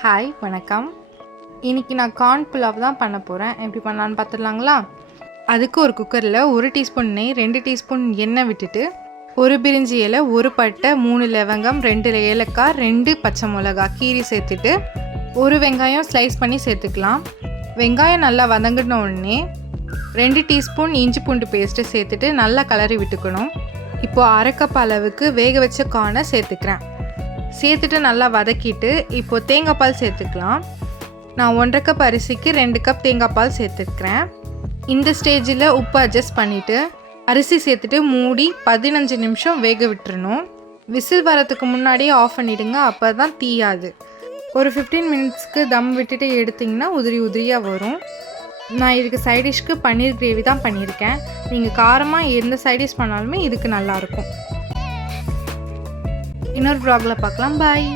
Hi வணக்கம். இன்றைக்கி நான் கார்ன் புலாவ் தான் பண்ண போகிறேன். எப்படி பண்ணலான்னு பார்த்துடலாங்களா? அதுக்கு ஒரு குக்கரில் 1 டீஸ்பூன் நெய், 2 டீஸ்பூன் எண்ணெய் விட்டுட்டு, 1 பிரிஞ்சி இலை, 1 பட்டை, 3 லவங்கம், 2 ஏலக்காய், 2 பச்சை மிளகா கீரி சேர்த்துட்டு 1 வெங்காயம் ஸ்லைஸ் பண்ணி சேர்த்துக்கலாம். வெங்காயம் நல்லா வதங்கின உடனே 2 டீஸ்பூன் இஞ்சி பூண்டு பேஸ்ட்டு சேர்த்துட்டு நல்லா கலரி விட்டுக்கணும். இப்போது அரை கப் அளவுக்கு வேக வச்ச கார்னை சேர்த்துக்கிறேன். சேர்த்துட்டு நல்லா வதக்கிட்டு இப்போது தேங்காய் பால் சேர்த்துக்கலாம். நான் 1.5 கப் அரிசிக்கு 2 கப் தேங்காய் பால் சேர்த்துக்கிறேன். இந்த ஸ்டேஜில் உப்பு அட்ஜஸ்ட் பண்ணிவிட்டு அரிசி சேர்த்துட்டு மூடி 15 நிமிஷம் வேக விட்டுறணும். விசில் வரத்துக்கு முன்னாடியே ஆஃப் பண்ணிவிடுங்க, அப்போ தான் தீயாது. ஒரு 15 மினிட்ஸ்க்கு தம் விட்டுட்டு எடுத்திங்கன்னா உதிரி உதிரியாக வரும். நான் இதுக்கு சைடிஷ்க்கு பன்னீர் கிரேவி தான் பண்ணியிருக்கேன். நீங்கள் காரமாக எந்த சைடிஷ் பண்ணாலுமே இதுக்கு நல்லாயிருக்கும். இன்னொரு vlogல பார்க்கலாம். பாய்.